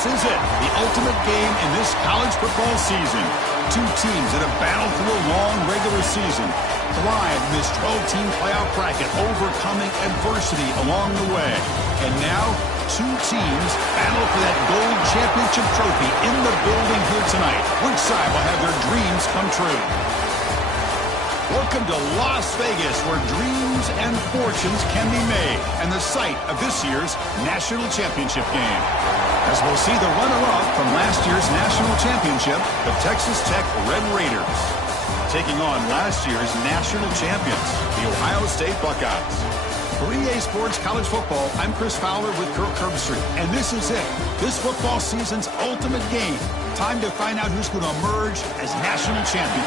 This is it, the ultimate game in this college football season. Two teams that have battled through a long regular season, thrived in this 12-team playoff bracket, overcoming adversity along the way. And now, two teams battle for that gold championship trophy in the building here tonight. Which side will have their dreams come true? Welcome to Las Vegas, where dreams and fortunes can be made, and the site of this year's national championship game. As we'll see the runner-up from last year's national championship, the Texas Tech Red Raiders, taking on last year's national champions, the Ohio State Buckeyes. For EA Sports College Football, I'm Chris Fowler with Kirk Herbstreit, and this is it, this football season's ultimate game. Time to find out who's going to emerge as national champion.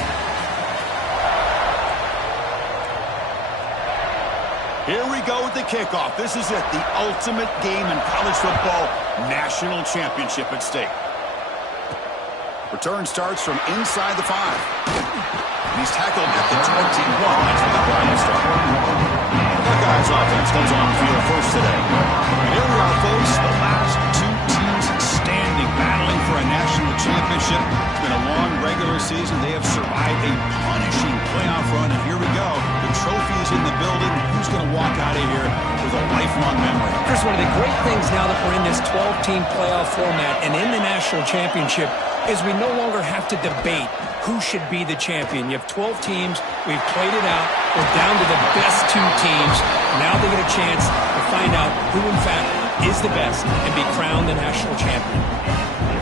Here we go with the kickoff. This is it, the ultimate game in college football, national championship at stake. Return starts from inside the 5. He's tackled at the 21. That's where the Buckeyes start. The Buckeyes offense comes on the field first today. And here we are, folks, the last two teams standing, battling for a national championship. It's been a long regular season. They have survived a punishing playoff run, and here we go. The trophy is in the building. Who's going to walk out of here with a lifelong memory? Chris, one of the great things now that we're in this 12-team playoff format and in the national championship is we no longer have to debate who should be the champion. You have 12 teams. We've played it out. We're down to the best two teams. Now they get a chance to find out who, in fact, is the best and be crowned the national champion.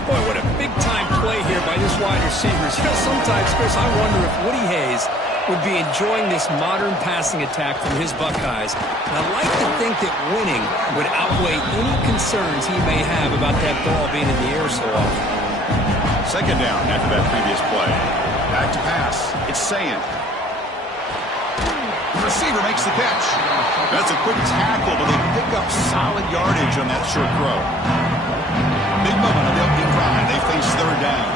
Boy, what a big-time play here by this wide receivers. You know, sometimes, Chris, I wonder if Woody Hayes would be enjoying this modern passing attack from his Buckeyes. And I like to think that winning would outweigh any concerns he may have about that ball being in the air so often. Second down after that previous play. Back to pass. It's Sayin. The receiver makes the catch. That's a quick tackle, but they pick up solid yardage on that short throw. Big moment on the opening drive. They face third down.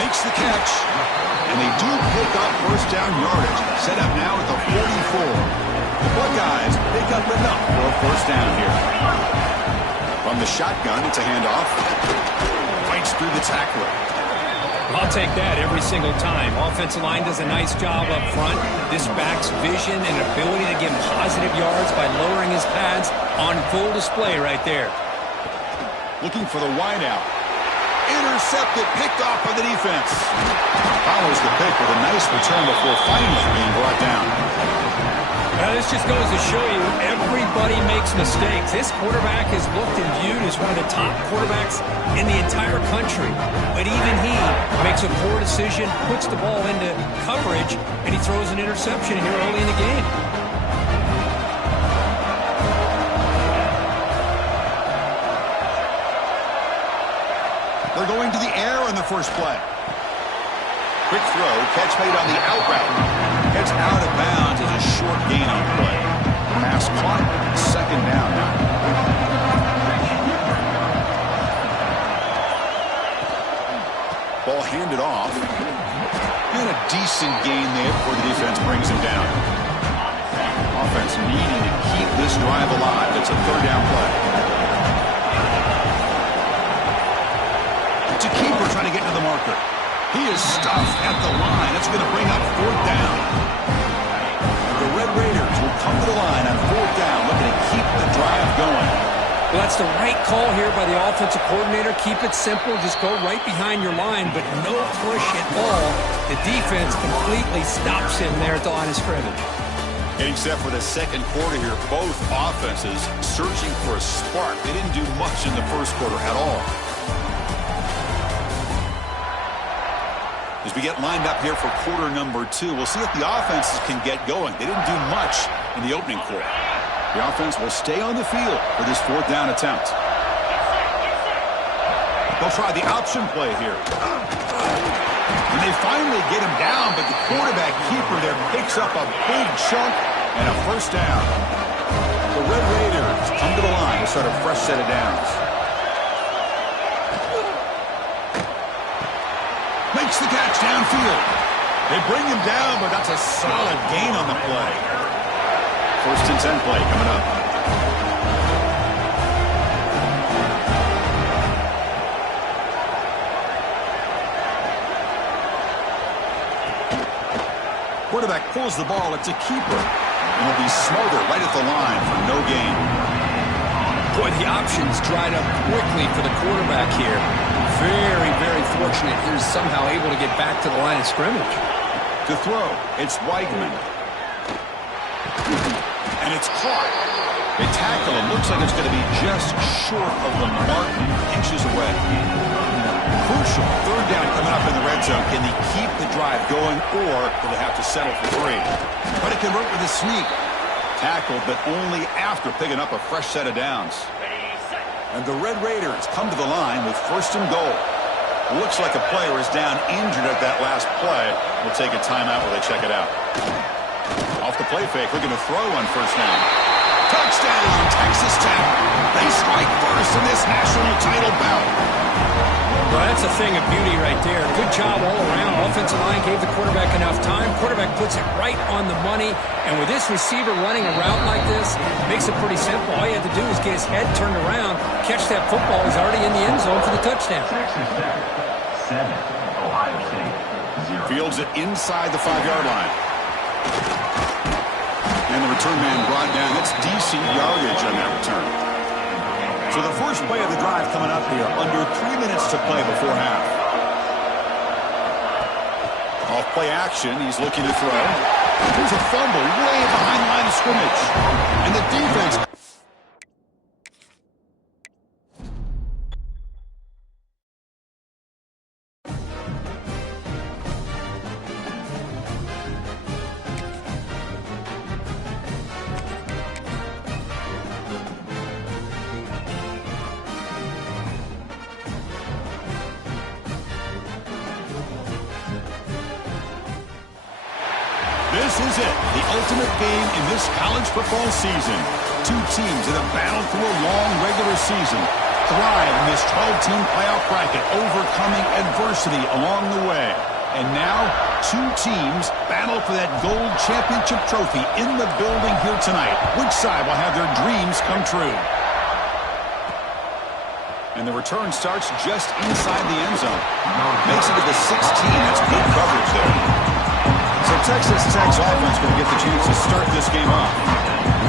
Makes the catch. And they do pick up first down yardage. Set up now at the 44. The Buckeyes pick up enough for a first down here. From the shotgun, it's a handoff. Fights through the tackler. I'll take that every single time. Offensive line does a nice job up front. This back's vision and ability to give him positive yards by lowering his pads on full display right there. Looking for the wideout. Intercepted, picked off by the defense. Follows the pick with a nice return before finally being brought down. Now, this just goes to show you everybody makes mistakes. This quarterback is looked and viewed as one of the top quarterbacks in the entire country. But even he makes a poor decision, puts the ball into coverage, and he throws an interception here early in the game. They're going to the air on the first play. Quick throw, catch made on the out route. Gets out of bounds as a short gain on the play. Pass caught, second down now. Ball handed off. And a decent gain there before the defense brings him down. Offense needing to keep this drive alive. It's a third down play. It's a keeper trying to get to the marker. He is stuffed at the line. It's going to bring up fourth down. The Red Raiders will come to the line on fourth down, looking to keep the drive going. Well, that's the right call here by the offensive coordinator. Keep it simple. Just go right behind your line, but no push at all. The defense completely stops him there at the line of scrimmage. Getting set for the second quarter here. Both offenses searching for a spark. They didn't do much in the first quarter at all. As we get lined up here for quarter number 2, we'll see if the offenses can get going. They didn't do much in the opening quarter. The offense will stay on the field for this fourth down attempt. They'll try the option play here. And they finally get him down, but the quarterback keeper there picks up a big chunk and a first down. The Red Raiders come to the line to start a fresh set of downs. Makes the catch downfield. They bring him down, but that's a solid gain on the play. First and 10 play coming up. quarterback pulls the ball, it's a keeper. And he'll be smothered right at the line for no gain. Boy, the options dried up quickly for the quarterback here. Very, very fortunate he was somehow able to get back to the line of scrimmage. To throw, it's Weigman. And it's caught. They tackle him. Looks like it's going to be just short of the mark, inches away. Crucial. Third down coming up in the red zone. Can they keep the drive going, or will they have to settle for 3? But it convert with a sneak. Tackled, but only after picking up a fresh set of downs. And the Red Raiders come to the line with 1st and goal. Looks like a player is down injured at that last play. We'll take a timeout while they check it out. Off the play fake, looking to throw on 1st down. Touchdown, Texas Tech. They strike first in this national title bout. Well, that's a thing of beauty right there. Good job all around. Offensive line gave the quarterback enough time. Quarterback puts it right on the money. And with this receiver running a route like this, it makes it pretty simple. All you have to do is get his head turned around, catch that football. He's already in the end zone for the touchdown. Texas Tech, 7, Ohio State, 0. Fields it inside the 5-yard line. And the return man brought down. That's decent yardage on that return. So the first play of the drive coming up here. Under 3 minutes to play before half. Off play action. He's looking to throw. There's a fumble way behind the line of scrimmage. And the defense... This is it, the ultimate game in this college football season. 2 teams that have battled through a long regular season, thrive in this 12-team playoff bracket, overcoming adversity along the way. And now, 2 teams battle for that gold championship trophy in the building here tonight. Which side will have their dreams come true? And the return starts just inside the end zone. Makes it to the 16. That's good coverage there. So Texas Tech's offense going to get the chance to start this game off.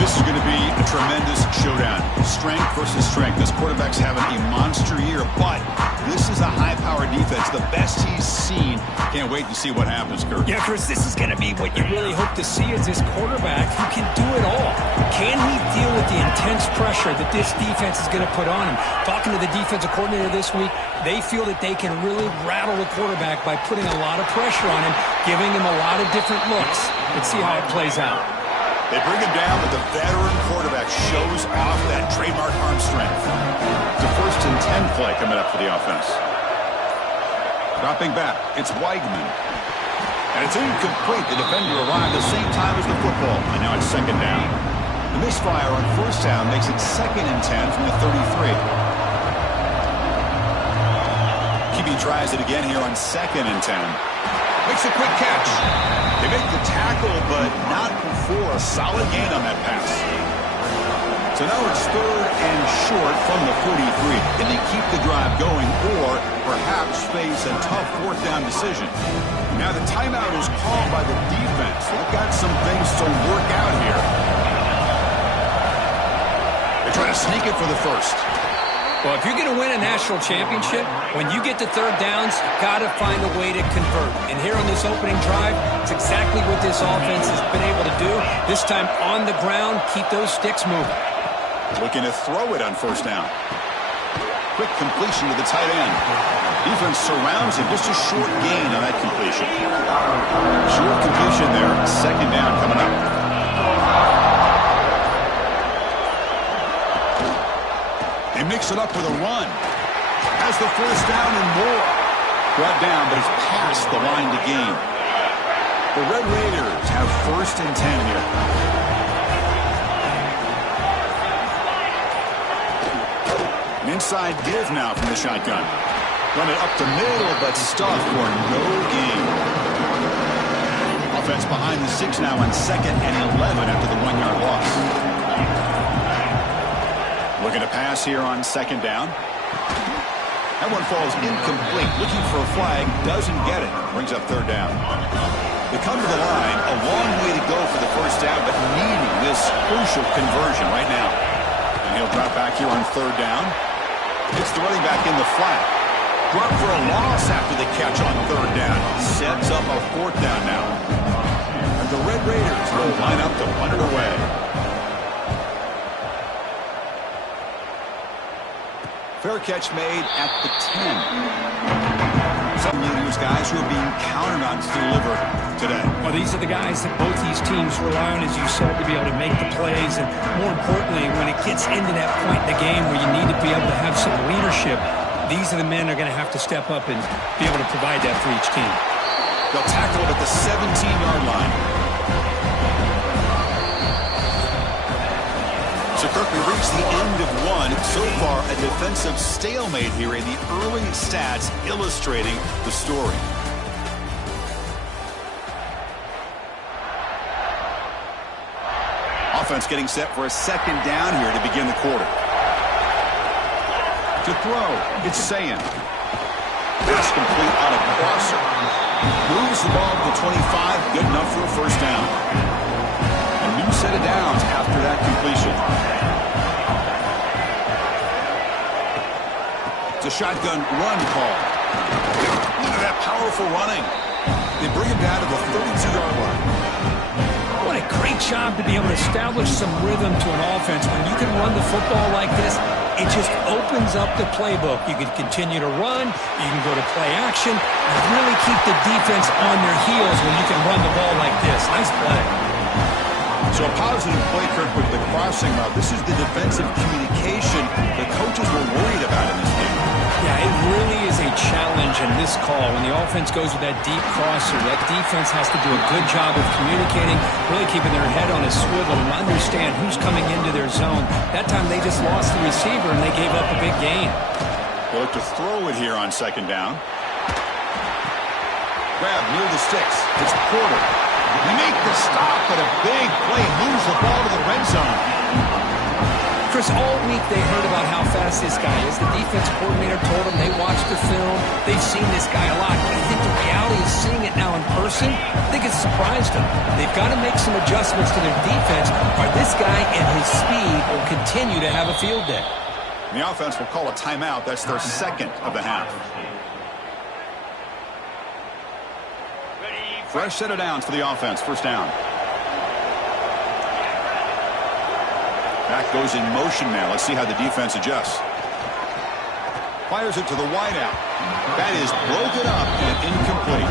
This is going to be a tremendous showdown. Strength versus strength. This quarterback's having a monster year, but this is a high-powered defense. The best he's seen. Can't wait to see what happens, Kurt. Yeah, Chris, this is going to be what you really hope to see is this quarterback who can do it all. Can he deal with the intense pressure that this defense is going to put on him? Talking to the defensive coordinator this week, they feel that they can really rattle the quarterback by putting a lot of pressure on him, giving him a lot of different looks. Let's see how it plays out. They bring him down, but the veteran quarterback shows off that trademark arm strength. It's a 1st and 10 play coming up for the offense. Dropping back, it's Weigman. And it's incomplete. The defender arrived the same time as the football, and now it's 2nd down. The misfire on 1st down makes it 2nd and 10 from the 33. QB tries it again here on 2nd and 10. Makes a quick catch. They make the tackle, but not before a solid gain on that pass. So now it's 3rd and short from the 43. Can they keep the drive going, or perhaps face a tough 4th down decision? Now the timeout is called by the defense. They've got some things to work out here. They try to sneak it for the 1st. Well, if you're going to win a national championship, when you get to 3rd downs, you've got to find a way to convert. And here on this opening drive, it's exactly what this offense has been able to do. This time on the ground, keep those sticks moving. Looking to throw it on 1st down. Quick completion to the tight end. Defense surrounds him. Just a short gain on that completion. Short completion there. 2nd down coming up. They mix it up with a run. Has the 1st down and more. Brought down, but it's past the line to gain. The Red Raiders have 1st and 10 here. An inside give now from the shotgun. Run it up the middle, but stuffed for no gain. Offense behind the 6 now on 2nd and 11 after the 1-yard loss. Looking to pass here on 2nd down. That one falls incomplete. Looking for a flag. Doesn't get it. Brings up 3rd down. They come to the line, a long way to go for the first down, but needing this crucial conversion right now. And he'll drop back here on third down. It's the running back in the flat. Drop for a loss after the catch on third down. Sets up a fourth down now. And the Red Raiders will line up to punt it away. Fair catch made at the 10. Some leaders, guys who are being counted on to deliver today. Well, these are the guys that both these teams rely on, as you said, to be able to make the plays. And more importantly, when it gets into that point in the game where you need to be able to have some leadership, these are the men that are going to have to step up and be able to provide that for each team. They'll tackle it at the 17-yard line. So Kirk, we reached the end of one. So far, a defensive stalemate here in the early stats illustrating the story. Offense getting set for a second down here to begin the quarter. To throw, it's Sayan. Pass complete on a crosser. Moves the ball to the 25, good enough for a first down. A new set of downs after that completion. It's a shotgun run call. Look at that powerful running. They bring him down to the 32-yard line. What a great job to be able to establish some rhythm to an offense. When you can run the football like this, it just opens up the playbook. You can continue to run. You can go to play action. You really keep the defense on their heels when you can run the ball like this. Nice play. So a positive play, Kirk, with the crossing route. This is the defensive communication the coaches were worried about in this game. Yeah, it really is a challenge in this call. When the offense goes with that deep crosser, that defense has to do a good job of communicating, really keeping their head on a swivel and understand who's coming into their zone. That time they just lost the receiver and they gave up a big gain. They look to throw it here on second down. Grab near the sticks. It's Porter. They make the stop, but a big play moves the ball to the red zone. Chris, all week they heard about how fast this guy is. The defense coordinator told them they watched the film. They've seen this guy a lot. But I think the reality is seeing it now in person, I think it's surprised them. They've got to make some adjustments to their defense, or this guy and his speed will continue to have a field day. The offense will call a timeout. That's their second of the half. Fresh set of downs for the offense. First down. Back goes in motion now. Let's see how the defense adjusts. Fires it to the wideout. That is broken up and incomplete.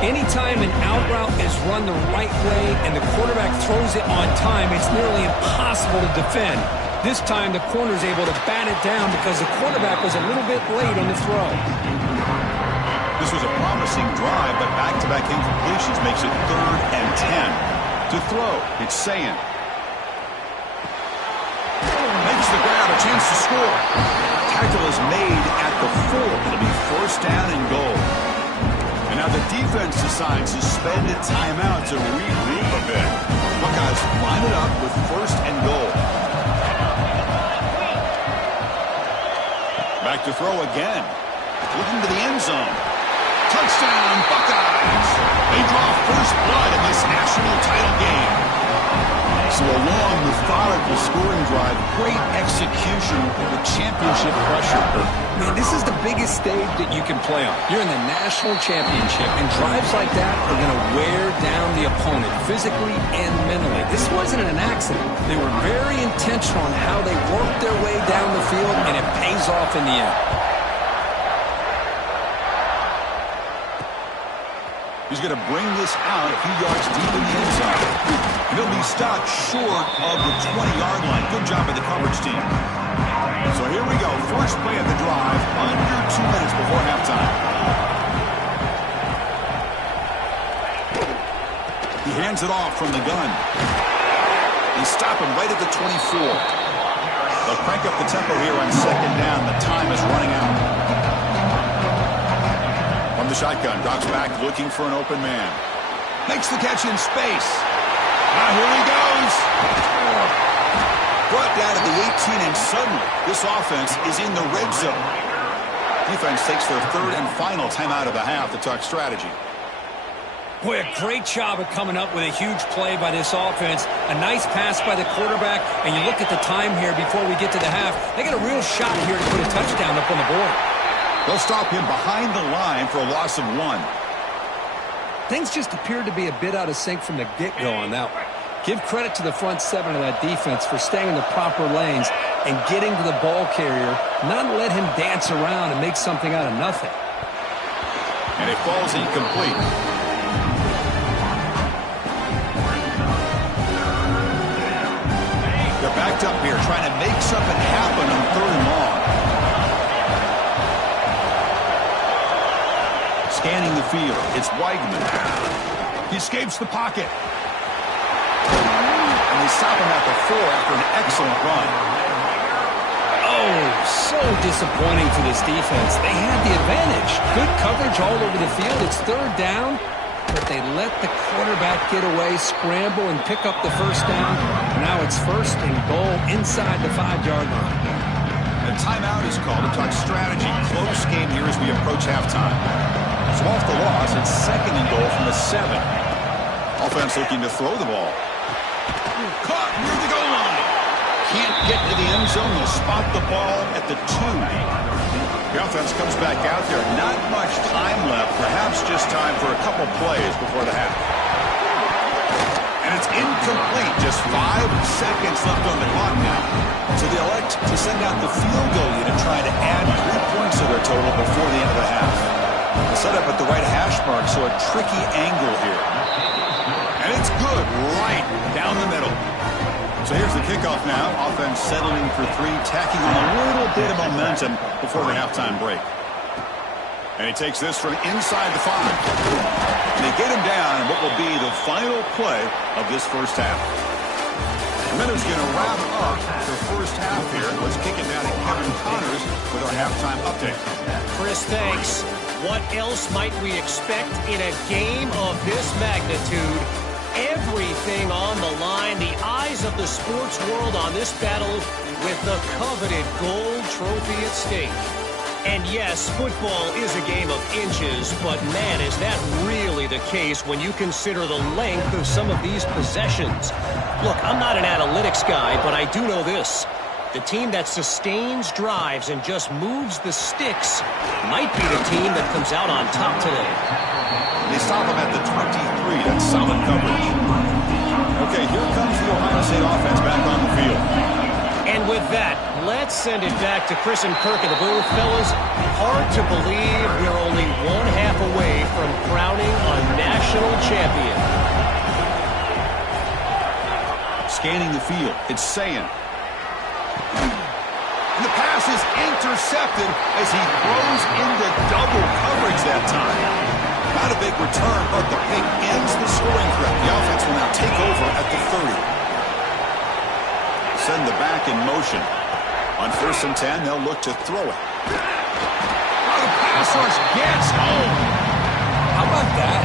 Anytime an out route is run the right way and the quarterback throws it on time, it's nearly impossible to defend. This time the corner's able to bat it down because the quarterback was a little bit late on the throw. This was a promising drive, but back-to-back incompletions makes it 3rd and 10. To throw, it's Sayan. Makes the grab, a chance to score. Tackle is made at the 4. It'll be first down and goal. And now the defense decides to spend a timeout to regroup a bit. Buckeyes line it up with first and goal. Back to throw again. Looking to the end zone. Touchdown, Buckeyes! They draw first blood in this national title game. So a long, methodical scoring drive, great execution with championship pressure. Man, this is the biggest stage that you can play on. You're in the national championship, and drives like that are going to wear down the opponent physically and mentally. This wasn't an accident. They were very intentional on how they worked their way down the field, and it pays off in the end. He's going to bring this out a few yards deep in the end zone. He'll be stopped short of the 20-yard line. Good job by the coverage team. So here we go. First play of the drive, under 2 minutes before halftime. He hands it off from the gun. They stop him right at the 24. They'll crank up the tempo here on second down. The time is running out. From the shotgun, drops back, looking for an open man. Makes the catch in space. Now here he goes. Brought down to the 18, and suddenly this offense is in the red zone. Defense takes their 3rd and final timeout of the half to talk strategy. Boy, a great job of coming up with a huge play by this offense. A nice pass by the quarterback, and you look at the time here before we get to the half. They got a real shot here to put a touchdown up on the board. They'll stop him behind the line for a loss of 1. Things just appeared to be a bit out of sync from the get-go on that one. Give credit to the front 7 of that defense for staying in the proper lanes and getting to the ball carrier, not let him dance around and make something out of nothing. And it falls incomplete. They're backed up here trying to make something happen on 3rd and long. Scanning the field, it's Weigman. He escapes the pocket. And they stop him at the 4 after an excellent run. Oh, so disappointing for this defense. They had the advantage. Good coverage all over the field. It's 3rd down, but they let the quarterback get away, scramble, and pick up the 1st down. Now it's 1st and goal inside the 5-yard line. A timeout is called to talk strategy. Close game here as we approach halftime. So off the loss, it's 2nd and goal from the 7. Offense looking to throw the ball. Caught near the goal line. Can't get to the end zone. They'll spot the ball at the 2. The offense comes back out there. Not much time left. Perhaps just time for a couple plays before the half. And it's incomplete. Just 5 seconds left on the clock now. So they elect to send out the field goal unit, trying to add 3 points to their total before the end of the half. The setup at the right hash mark, so a tricky angle here. And it's good right down the middle. So here's the kickoff now. Offense settling for 3, tacking on a little bit of momentum before the halftime break. And he takes this from inside the 5. And they get him down in what will be the final play of this first half. The Minnows going to wrap up the first half here. Let's kick it down to Kevin Connors with our halftime update. Chris, thanks. What else might we expect in a game of this magnitude? Everything on the line, the eyes of the sports world on this battle with the coveted gold trophy at stake. And yes, football is a game of inches, but man, is that really the case when you consider the length of some of these possessions. Look, I'm not an analytics guy, but I do know this. The team that sustains drives and just moves the sticks might be the team that comes out on top today. They stop him at the 23. That's solid coverage. Okay, here comes the Ohio State offense back on the field. And with that, let's send it back to Chris and Kirk in the booth. Fellas, hard to believe we're only 1/2 away from crowning a national champion. Scanning the field, it's Sayin. And the pass is intercepted as he throws into double coverage that time. Not a big return, but the pick ends the scoring threat. The offense will now take over at the 30. Send the back in motion. On 1st and 10, they'll look to throw it. Oh, the pass rush gets home. How about that?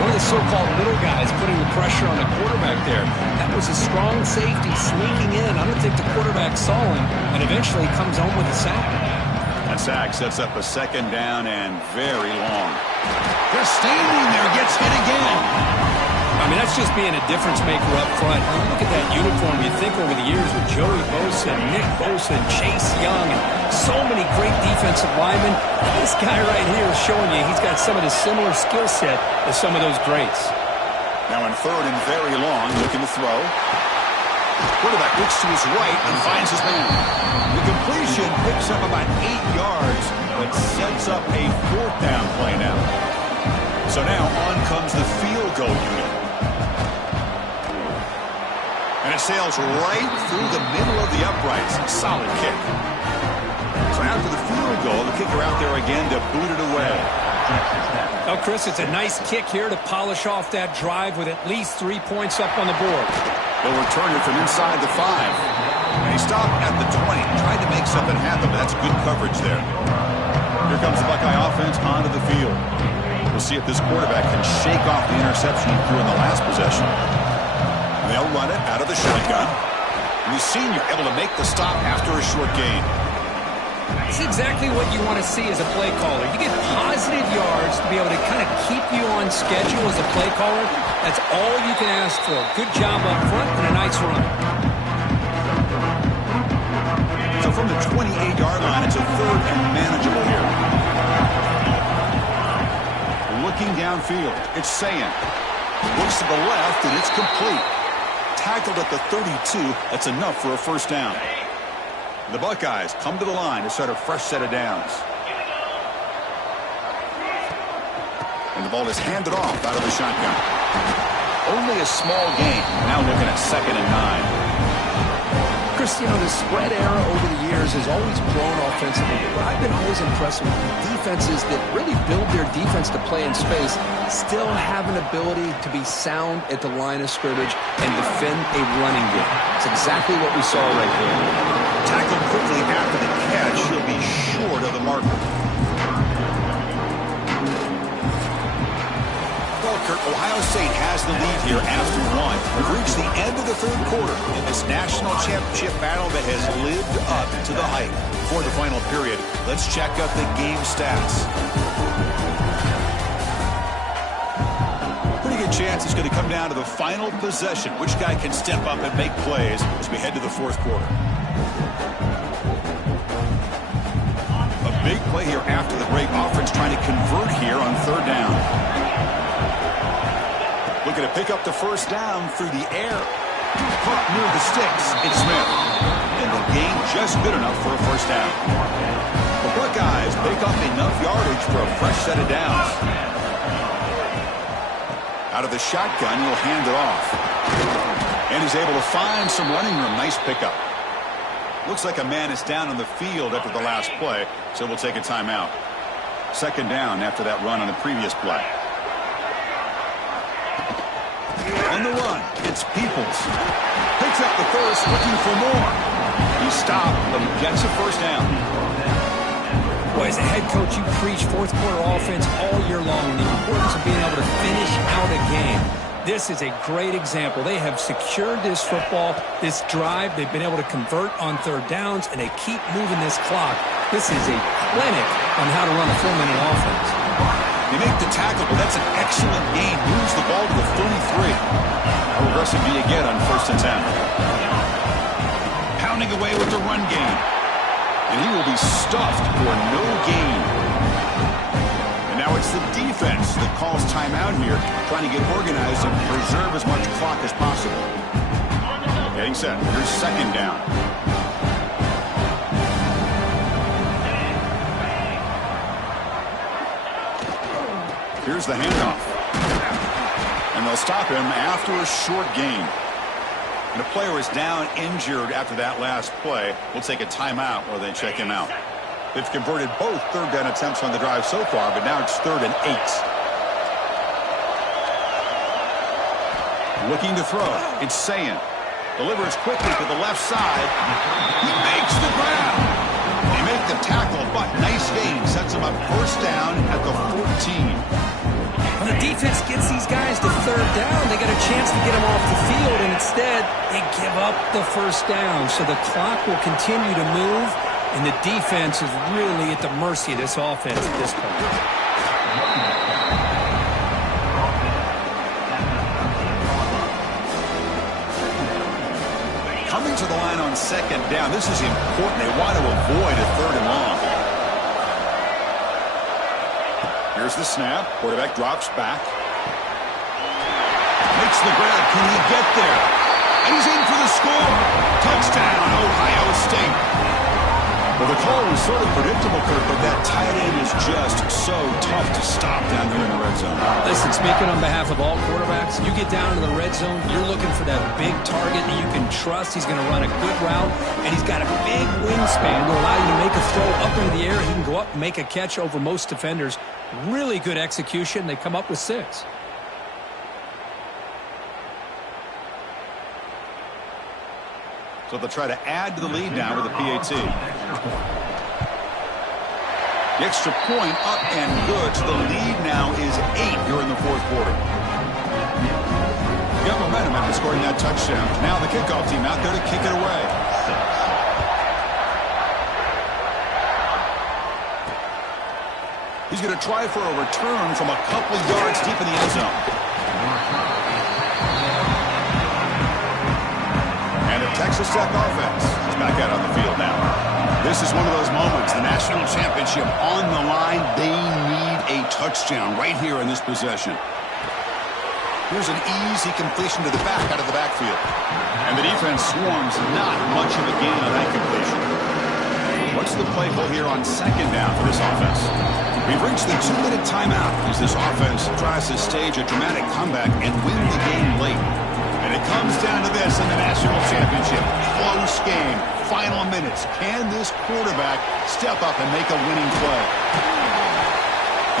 One of the so-called little guys putting the pressure on the quarterback there. That was a strong safety sneaking in. I don't think the quarterback saw him, and eventually comes home with a sack. That sack sets up a 2nd down and very long. They're standing there, gets hit again. I mean, that's just being a difference maker up front. You look at that uniform, you think over the years with Joey Bosa, Nick Bosa, and Chase Young, and so many great defensive linemen. This guy right here is showing you he's got some of the similar skill set as some of those greats. Now in 3rd and very long, looking to throw. Quarterback looks to his right and finds his man. The completion picks up about 8 yards, but sets up a 4th down play now. So now on comes the field goal unit. And it sails right through the middle of the uprights. Solid kick. So after the field goal, the kicker out there again to boot it away. Oh, Chris, it's a nice kick here to polish off that drive with at least 3 points up on the board. They'll return it from inside the 5. And he stopped at the 20. Tried to make something happen, but that's good coverage there. Here comes the Buckeye offense onto the field. We'll see if this quarterback can shake off the interception he threw in the last possession. And they'll run it out of the shotgun. And the senior able to make the stop after a short gain. It's exactly what you want to see as a play caller. You get positive yards to be able to kind of keep you on schedule as a play caller. That's all you can ask for. Good job up front and a nice run. So from the 28-yard line, it's a third and manageable here. Looking downfield, it's Sayin. Looks to the left, and it's complete. Tackled at the 32. That's enough for a first down. The Buckeyes come to the line to start a fresh set of downs. And the ball is handed off out of the shotgun. Only a small gain. Now looking at 2nd and 9. Chris, you know, the spread era over the years has always grown offensively. But I've been always impressed with defenses that really build their defense to play in space, still have an ability to be sound at the line of scrimmage and defend a running game. It's exactly what we saw right here. Tackled quickly after the catch. He'll be short of the marker. Well, Kurt, Ohio State has the lead here after 1. We've reached the end of the third quarter in this national championship battle that has lived up to the hype. For the final period, let's check out the game stats. Pretty good chance it's going to come down to the final possession. Which guy can step up and make plays as we head to the fourth quarter. A big play here after the break. Offense trying to convert here on third down. Looking to pick up the first down through the air. Caught near the sticks. It's Smith. And the gain just good enough for a first down. The Buckeyes pick up enough yardage for a fresh set of downs. Out of the shotgun, he'll hand it off. And he's able to find some running room. Nice pickup. Looks like a man is down on the field after the last play, so we'll take a timeout. 2nd down after that run on the previous play. On the run, it's Peoples. Picks up the first, looking for more. He stopped, but he gets a first down. Boy, as a head coach, you preach fourth quarter offense all year long. The importance of being able to finish out a game. This is a great example. They have secured this football, this drive. They've been able to convert on third downs, and they keep moving this clock. This is a clinic on how to run a 4-minute offense. They make the tackle, but that's an excellent gain. Moves the ball to the 33. How aggressive do you get on 1st and 10? Pounding away with the run game. And he will be stuffed for no gain. And now it's the defense that calls timeout here, trying to get organized and preserve as much clock as possible. Getting set. Here's 2nd down. Here's the handoff. And they'll stop him after a short gain. And a player is down injured after that last play. We'll take a timeout while they check him out. They've converted both third down attempts on the drive so far, but now it's 3rd and 8. Looking to throw. It's Sayin. Delivers quickly to the left side. He makes the grab. They make the tackle, but nice gain. Sets him up first down at the 14. When the defense gets these guys to third down, they got a chance to get them off the field, and instead they give up the first down. So the clock will continue to move, and the defense is really at the mercy of this offense at this point. Coming to the line on 2nd down. This is important. They want to avoid a 3rd and long. Here's the snap. Quarterback drops back. Makes the grab. Can he get there? And he's in for the score. Touchdown, Ohio State. Well, the call was sort of predictable, Kurt, but that tight end is just so tough to stop down here in the red zone. Listen, speaking on behalf of all quarterbacks, you get down into the red zone, you're looking for that big target that you can trust. He's going to run a good route, and he's got a big wingspan to allow you to make a throw up into the air. He can go up and make a catch over most defenders. Really good execution. They come up with 6. So they'll try to add to the lead now with a PAT. The extra point up and good. So the lead now is 8 here in the fourth quarter. You got momentum after scoring that touchdown. Now the kickoff team out there to kick it away. He's going to try for a return from a couple of yards deep in the end zone. And the Texas Tech offense is back out on the field now. This is one of those moments, the national championship on the line. They need a touchdown right here in this possession. Here's an easy completion to the back out of the backfield. And the defense swarms, not much of a gain on that completion. What's the play call here on second down for this offense? We've reached the 2-minute timeout as this offense tries to stage a dramatic comeback and win the game late. And it comes down to this in the national championship. Close game, final minutes. Can this quarterback step up and make a winning play?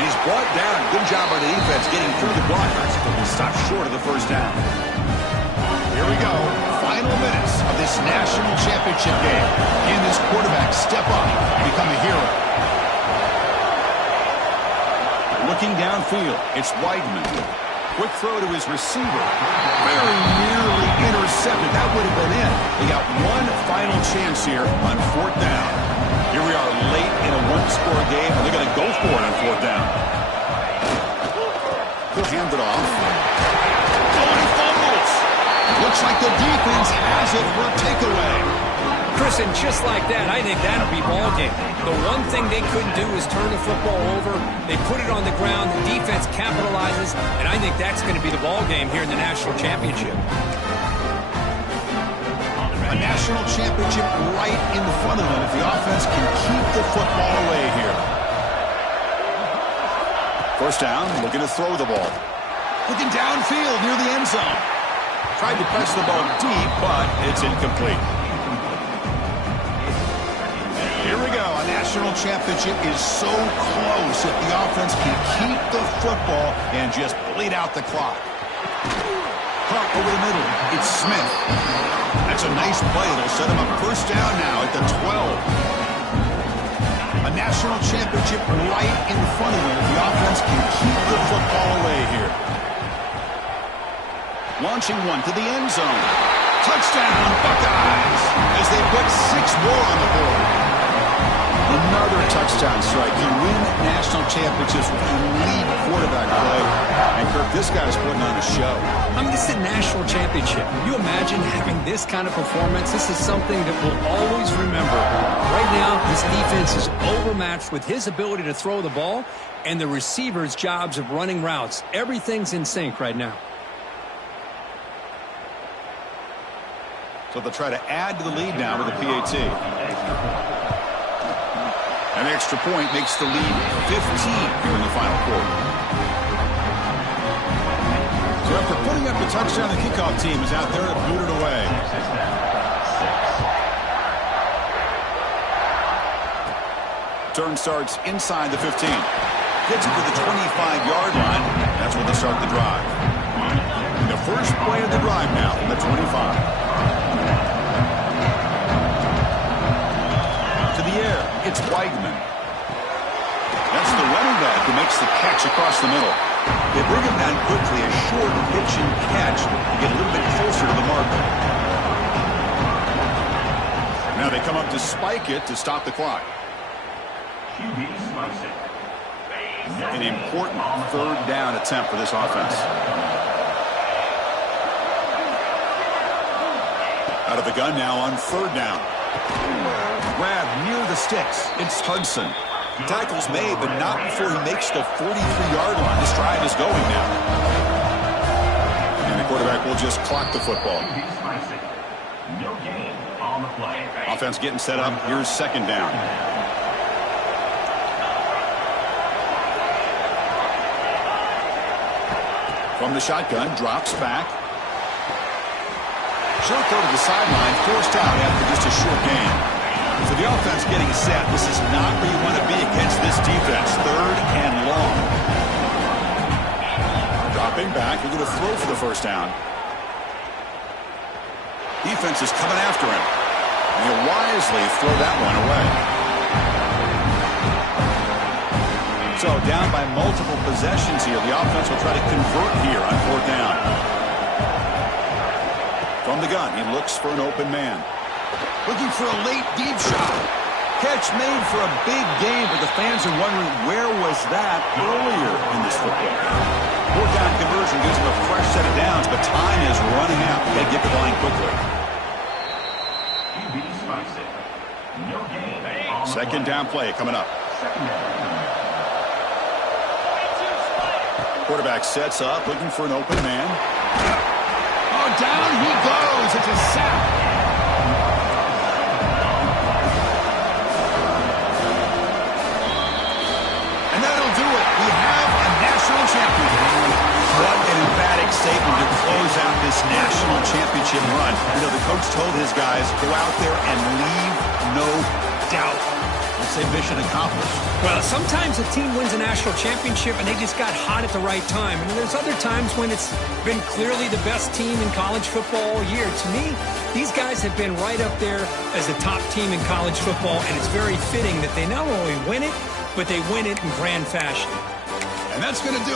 He's brought down. Good job by the defense getting through the blockers, but will stop short of the first down. Here we go. Final minutes of this national championship game. Can this quarterback step up and become a hero? Looking downfield, it's Weidman. Quick throw to his receiver. Very nearly intercepted. That would have been it. They got one final chance here on fourth down. Here we are late in a one-score game, and they're going to go for it on fourth down. He'll hand it off. Oh, and he fumbles. Looks like the defense has it for a takeaway. Chris, and just like that, I think that'll be ball game. The one thing they couldn't do is turn the football over. They put it on the ground. The defense capitalizes, and I think that's going to be the ball game here in the national championship. A national championship right in front of them if the offense can keep the football away here. First down, looking to throw the ball. Looking downfield near the end zone. Tried to press the ball deep, but it's incomplete. Here we go. A national championship is so close if the offense can keep the football and just bleed out the clock. Caught over the middle. It's Smith. That's a nice play. It'll set him up first down now at the 12. A national championship right in front of him if the offense can keep the football away here. Launching one to the end zone. Touchdown, Buckeyes, as they put 6 more on the board. Another touchdown strike. You win national championships with elite quarterback play. And, Kirk, this guy's putting on a show. I mean, this is a national championship. Can you imagine having this kind of performance? This is something that we'll always remember. Right now, this defense is overmatched with his ability to throw the ball and the receivers' jobs of running routes. Everything's in sync right now. So they'll try to add to the lead now with a PAT. An extra point makes the lead 15 here in the final quarter. So after putting up a touchdown, the kickoff team is out there to boot it away. Turn starts inside the 15. Gets it to the 25-yard line. That's where they start the drive. The first play of the drive now from the 25. It's Weidman. That's the running back who makes the catch across the middle. They bring him down quickly, a short pitch and catch to get a little bit closer to the marker. Now they come up to spike it to stop the clock. An important third down attempt for this offense. Out of the gun now on third down. Grab near the sticks. It's Hudson. Tackles made, but not before he makes the 43-yard line. This drive is going now. And the quarterback will just clock the football. Offense getting set up. Here's second down. From the shotgun, drops back. Short throw to the sideline, forced out after just a short gain. So the offense getting set. This is not where you want to be against this defense. Third and long. Dropping back. They're going to throw for the first down. Defense is coming after him. And he'll wisely throw that one away. So down by multiple possessions here. The offense will try to convert here on fourth down. From the gun, he looks for an open man. Looking for a late deep shot. Catch made for a big gain, but the fans are wondering where was that earlier in this football game. Fourth down conversion gives them a fresh set of downs, but time is running out. They get the line quickly. Second down play coming up. Quarterback sets up, looking for an open man. Oh, down he goes. It's a sack. And that'll do it. We have a national champion. What an emphatic statement to close out this national championship run. You know, the coach told his guys, go out there and leave no doubt. Let's say mission accomplished. Well, sometimes a team wins a national championship and they just got hot at the right time. And there's other times when it's been clearly the best team in college football all year. To me, these guys have been right up there as the top team in college football, and it's very fitting that they not only win it, but they win it in grand fashion. And that's going to do